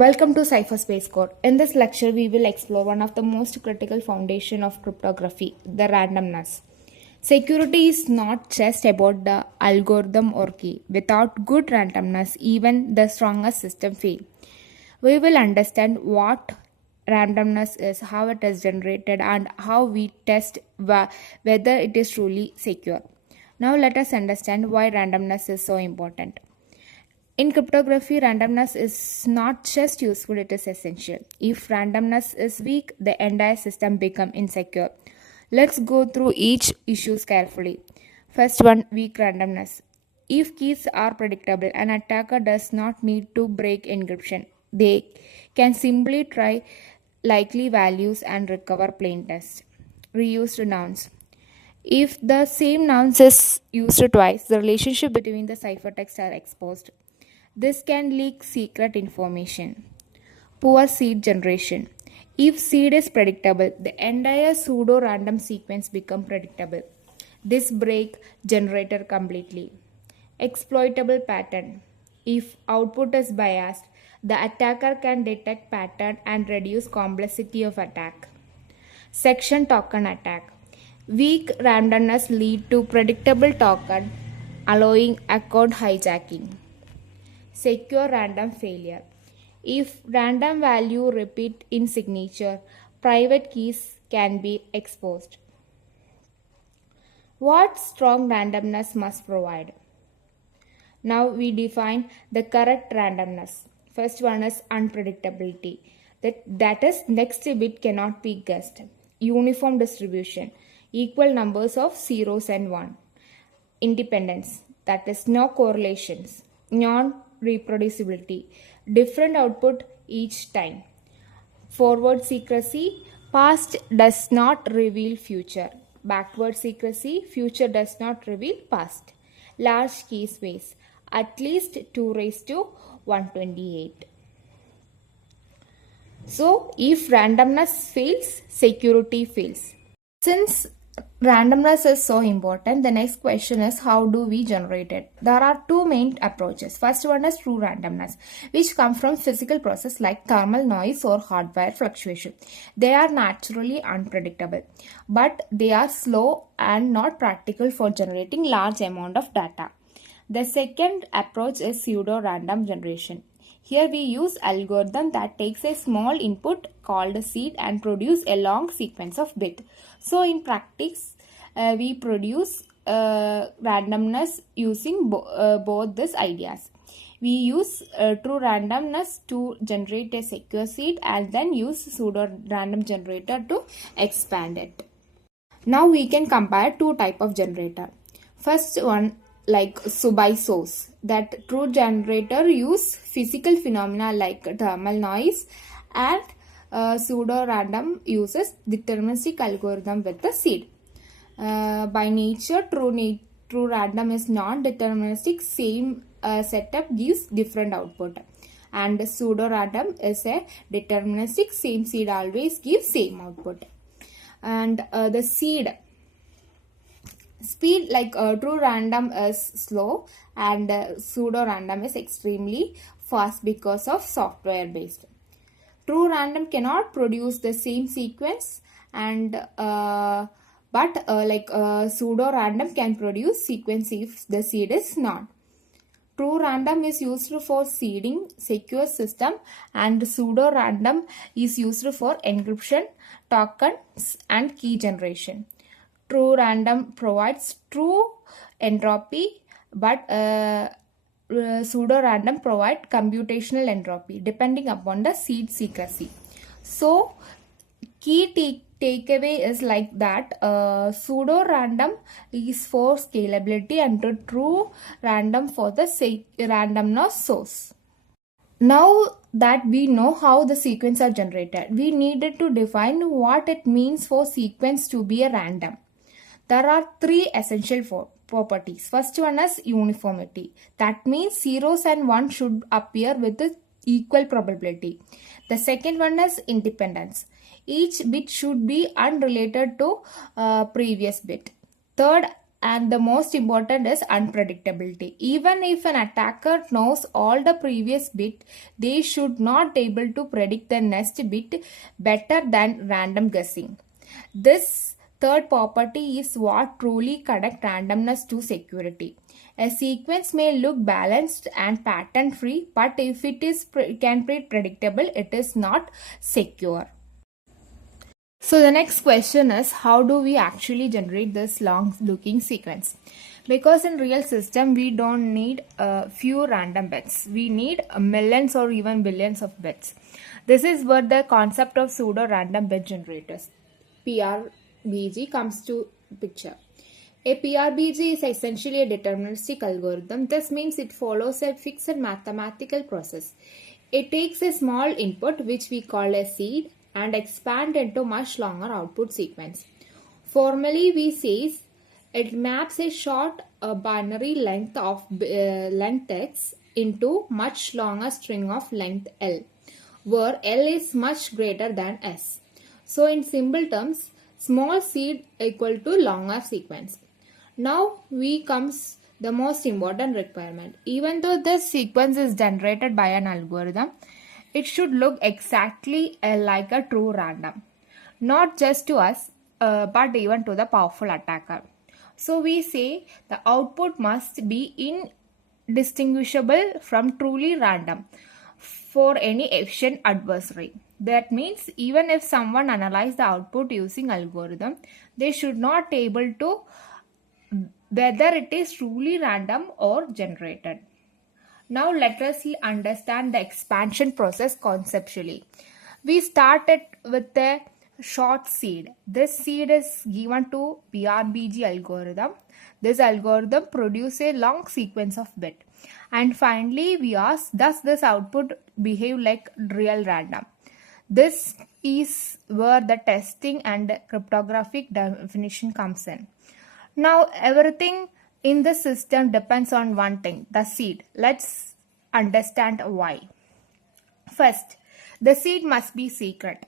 Welcome to Cypherspace Code. In this lecture, we will explore one of the most critical foundation of cryptography, the randomness. Security is not just about the algorithm or key. Without good randomness, even the strongest system fail. We will understand what randomness is, how it is generated, and how we test whether it is truly secure. Now, let us understand why randomness is so important. In cryptography, randomness is not just useful, it is essential. If randomness is weak, the entire system becomes insecure. Let's go through each issues carefully. First one, weak randomness. If keys are predictable, an attacker does not need to break encryption. They can simply try likely values and recover plain text. Reused nouns. If the same nouns is used twice, the relationship between the ciphertext are exposed. This can leak secret information. Poor seed generation. If seed is predictable, the entire pseudo-random sequence becomes predictable. This breaks generator completely. Exploitable pattern. If output is biased, the attacker can detect pattern and reduce complexity of attack. Section token attack. Weak randomness lead to predictable token, allowing account hijacking. Secure random failure. If random value repeat in signature, private keys can be exposed. What strong randomness must provide? Now we define the correct randomness. First one is unpredictability. That is, next bit cannot be guessed. Uniform distribution. Equal numbers of zeros and one. Independence. That is, no correlations. Non-reproducibility. Different output each time. Forward secrecy. Past does not reveal future. Backward secrecy. Future does not reveal past. Large key space. At least 2 raised to 128. So, if randomness fails, security fails. Since randomness is so important, the next question is how do we generate it? There are two main approaches. First one is true randomness, which comes from physical process like thermal noise or hardware fluctuation. They are naturally unpredictable, but they are slow and not practical for generating large amount of data. The second approach is pseudo-random generation. Here we use algorithm that takes a small input called a seed and produce a long sequence of bits. So in practice, we produce randomness using both these ideas. We use true randomness to generate a secure seed and then use pseudo-random generator to expand it. Now we can compare two types of generator. First one, like by source, that true generator use physical phenomena like thermal noise, and pseudo-random uses deterministic algorithm with the seed. By nature, true random is non-deterministic. Same setup gives different output, and pseudo-random is a deterministic. Same seed always gives same output. And the seed speed, like true random is slow and pseudo random is extremely fast because of software based. True random cannot produce the same sequence, and pseudo random can produce sequence if the seed is not. True random is used for seeding secure system, and pseudo random is used for encryption, tokens, and key generation. True random provides true entropy, but pseudo-random provides computational entropy depending upon the seed secrecy. So, key takeaway is like that pseudo-random is for scalability and true random for the randomness source. Now that we know how the sequences are generated, we needed to define what it means for sequence to be a random. There are three essential properties. First one is uniformity. That means zeros and ones should appear with equal probability. The second one is independence. Each bit should be unrelated to previous bit. Third and the most important is unpredictability. Even if an attacker knows all the previous bit, they should not be able to predict the next bit better than random guessing. This third property is what truly connects randomness to security. A sequence may look balanced and pattern free, but if it can be predictable, it is not secure. So the next question is, how do we actually generate this long looking sequence? Because in real system we don't need a few random bits, we need millions or even billions of bits. This is where the concept of pseudo random bit generators, PRBG, comes to picture. A PRBG is essentially a deterministic algorithm. This means it follows a fixed mathematical process. It takes a small input, which we call a seed, and expand into much longer output sequence. Formally, we say it maps a short binary length of length x into much longer string of length L, where L is much greater than S. So in simple terms, small seed equal to longer sequence. Now comes the most important requirement. Even though this sequence is generated by an algorithm, it should look exactly like a true random, not just to us, but even to the powerful attacker. So we say the output must be indistinguishable from truly random for any efficient adversary. That means even if someone analyzes the output using algorithm, they should not be able to whether it is truly random or generated. Now let us understand the expansion process conceptually. We started with a short seed. This seed is given to PRBG algorithm. This algorithm produces a long sequence of bits. And finally we ask, does this output behave like real random? This is where the testing and cryptographic definition comes in. Now everything in the system depends on one thing, the seed. Let's understand why. First, the seed must be secret.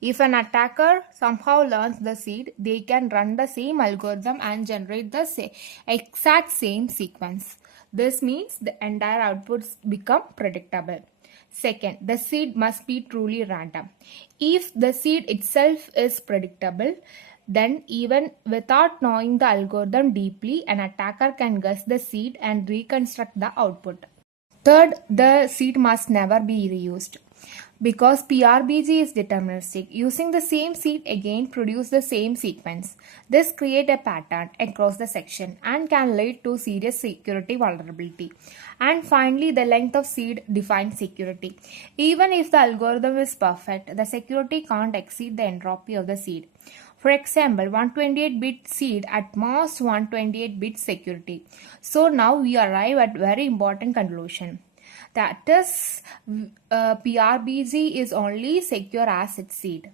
If an attacker somehow learns the seed, they can run the same algorithm and generate the exact same sequence. This means the entire outputs become predictable. Second, the seed must be truly random. If the seed itself is predictable, then even without knowing the algorithm deeply, an attacker can guess the seed and reconstruct the output. Third, the seed must never be reused. Because PRBG is deterministic, using the same seed again produce the same sequence. This creates a pattern across the section and can lead to serious security vulnerability. And finally, the length of seed defines security. Even if the algorithm is perfect, the security can't exceed the entropy of the seed. For example, 128-bit seed at most 128-bit security. So now we arrive at very important conclusion. That is, PRBG is only secure as its seed.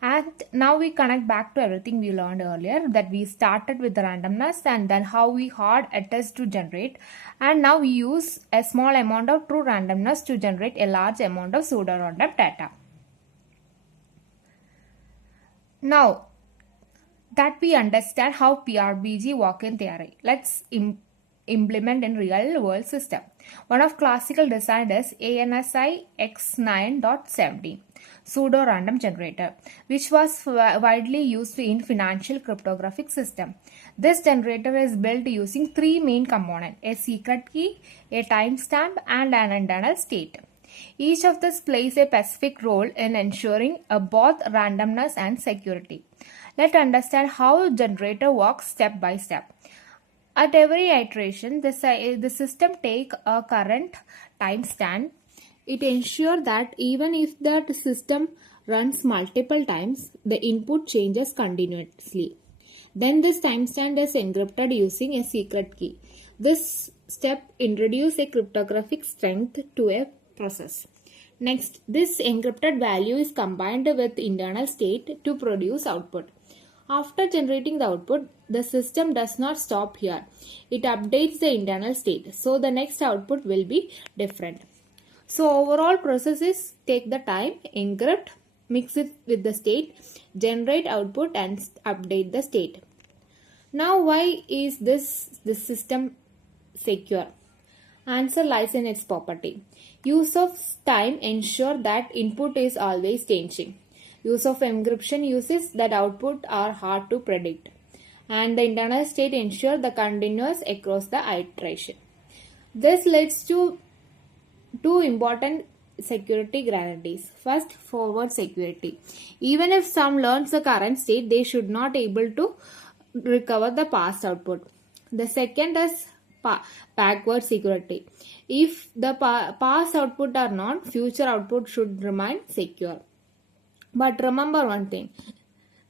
And now we connect back to everything we learned earlier, that we started with the randomness and then how hard it is to generate, and now we use a small amount of true randomness to generate a large amount of pseudorandom data. Now that we understand how PRBG work in theory, let's implement in real world system. One of classical design is ANSI X9.17 pseudo-random generator, which was widely used in financial cryptographic system. This generator is built using three main components: a secret key, a timestamp, and an internal state. Each of these plays a specific role in ensuring both randomness and security. Let's understand how the generator works step by step. At every iteration, the system takes a current timestamp. It ensures that even if the system runs multiple times, the input changes continuously. Then this timestamp is encrypted using a secret key. This step introduces a cryptographic strength to a process. Next, this encrypted value is combined with internal state to produce output. After generating the output, the system does not stop here. It updates the internal state, so the next output will be different. So overall process is take the time, encrypt, mix it with the state, generate output and update the state. Now, why is this system secure? Answer lies in its property. Use of time ensure that input is always changing. Use of encryption uses that output are hard to predict. And the internal state ensure the continuous across the iteration. This leads to two important security guarantees. First, forward security. Even if some learns the current state, they should not able to recover the past output. The second is backward security. If the past output are not, future output should remain secure. But remember one thing,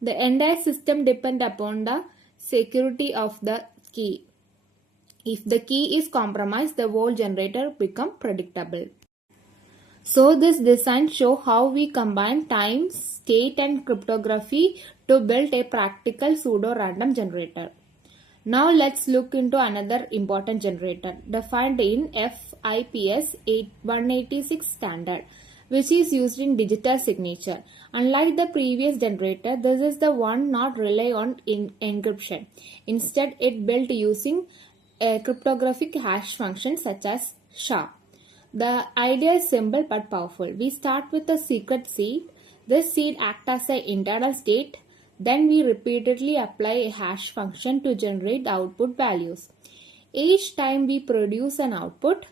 the entire system depends upon the security of the key. If the key is compromised, the whole generator become predictable. So this design show how we combine time, state and cryptography to build a practical pseudo-random generator. Now let's look into another important generator defined in FIPS 186 standard, which is used in digital signature. Unlike the previous generator, this is the one not rely on encryption. Instead, it built using a cryptographic hash function such as SHA. The idea is simple but powerful. We start with a secret seed. This seed acts as an internal state. Then we repeatedly apply a hash function to generate the output values. Each time we produce an output,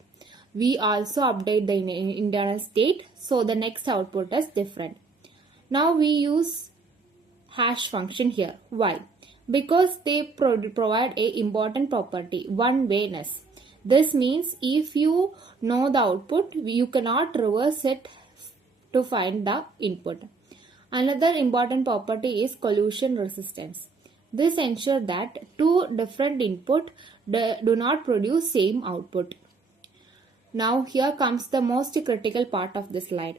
we also update the internal state, so the next output is different. Now we use hash function here. Why? Because they provide a important property, one-wayness. This means if you know the output, you cannot reverse it to find the input. Another important property is collision resistance. This ensures that two different inputs do not produce same output. Now here comes the most critical part of this slide.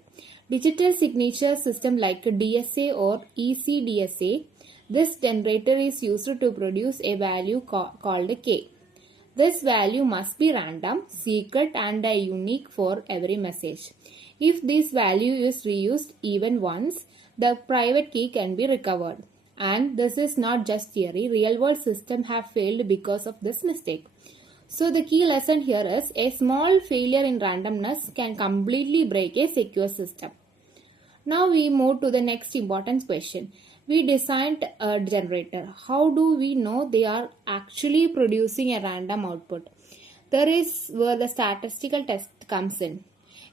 Digital signature system like DSA or ECDSA, this generator is used to produce a value called K. This value must be random, secret and unique for every message. If this value is reused even once, the private key can be recovered. And this is not just theory, real-world systems have failed because of this mistake. So the key lesson here is a small failure in randomness can completely break a secure system. Now we move to the next important question. We designed a generator. How do we know they are actually producing a random output? There is where the statistical test comes in.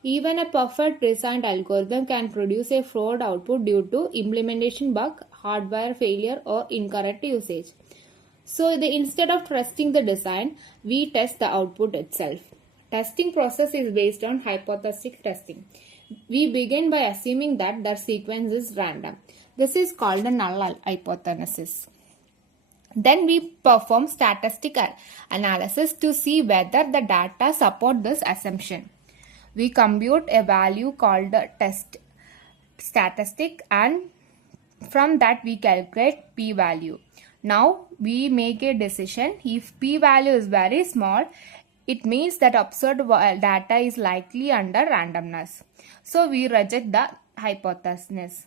Even a perfect designed algorithm can produce a flawed output due to implementation bug, hardware failure or incorrect usage. So instead of trusting the design, we test the output itself. Testing process is based on hypothesis testing. We begin by assuming that the sequence is random. This is called a null hypothesis. Then we perform statistical analysis to see whether the data support this assumption. We compute a value called the test statistic and from that we calculate p-value. Now we make a decision. If p-value is very small, it means that observed data is likely under randomness. So we reject the hypothesis.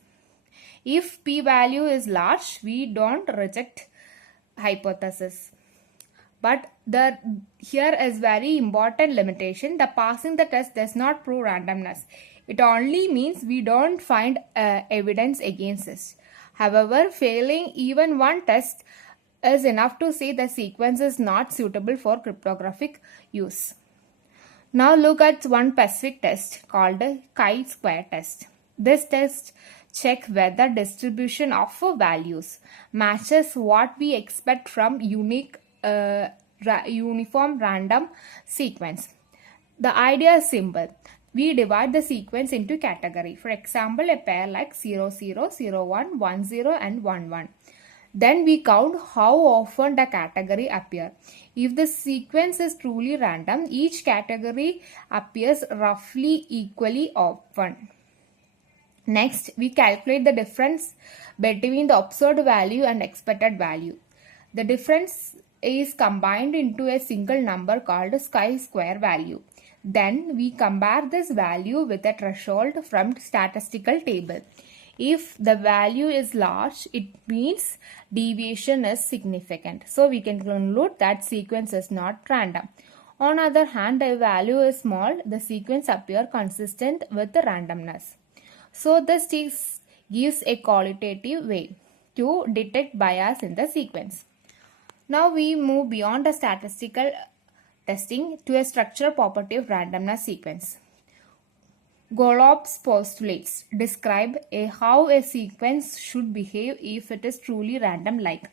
If p-value is large, we don't reject hypothesis. But here is very important limitation. The passing the test does not prove randomness. It only means we don't find evidence against this. However, failing even one test is enough to say the sequence is not suitable for cryptographic use. Now look at one specific test called the chi-square test. This test checks whether distribution of values matches what we expect from uniform random sequence. The idea is simple. We divide the sequence into category. For example, a pair like 0, 0, 0, 1, 1, 0 and 1, 1. Then we count how often the category appears. If the sequence is truly random, each category appears roughly equally often. Next, we calculate the difference between the observed value and expected value. The difference is combined into a single number called chi-square value. Then we compare this value with a threshold from statistical table. If the value is large, it means deviation is significant. So we can conclude that sequence is not random. On the other hand, if value is small, the sequence appears consistent with the randomness. So this gives a qualitative way to detect bias in the sequence. Now we move beyond the statistical testing to a structural property of randomness sequence. Golomb's postulates describe how a sequence should behave if it is truly random-like.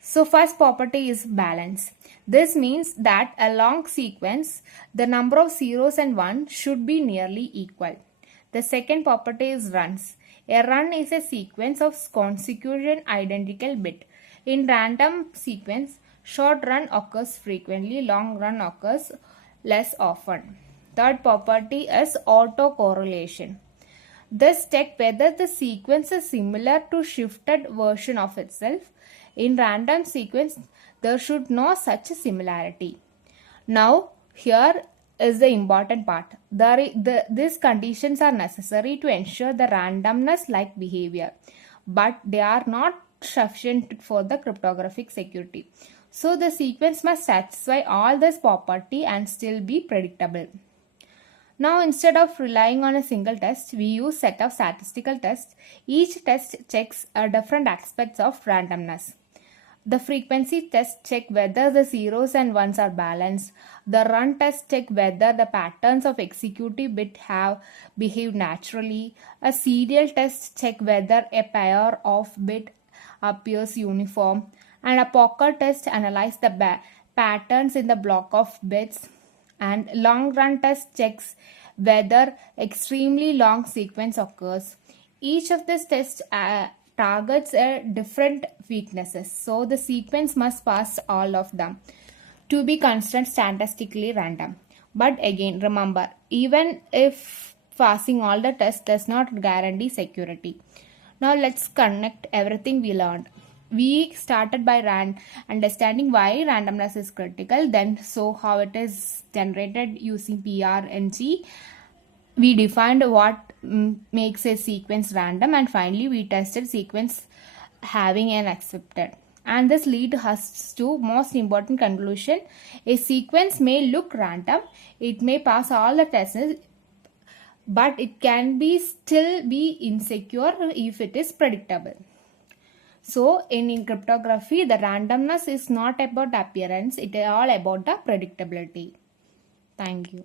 So first property is balance. This means that a long sequence, the number of zeros and ones should be nearly equal. The second property is runs. A run is a sequence of consecutive identical bit. In random sequence, short run occurs frequently, long run occurs less often. Third property is autocorrelation. This checks whether the sequence is similar to shifted version of itself. In random sequence, there should no such similarity. Now, here is the important part. These conditions are necessary to ensure the randomness-like behavior, but they are not sufficient for the cryptographic security. So, the sequence must satisfy all this property and still be predictable. Now, instead of relying on a single test, we use set of statistical tests. Each test checks different aspects of randomness. The frequency test check whether the zeros and ones are balanced. The run test check whether the patterns of executive bit have behaved naturally. A serial test check whether a pair of bit appears uniform. And a poker test analyze the patterns in the block of bits. And long run test checks whether extremely long sequence occurs. Each of these tests targets different weaknesses, so the sequence must pass all of them to be considered statistically random. But again, remember, even if passing all the tests does not guarantee security. Now let's connect everything we learned. We started by understanding why randomness is critical, then saw how it is generated using PRNG. We defined what makes a sequence random, and finally we tested sequence having an accepted. And this leads us to most important conclusion. A sequence may look random, it may pass all the tests, but it can still be insecure if it is predictable. So in cryptography, the randomness is not about appearance, it is all about the predictability. Thank you.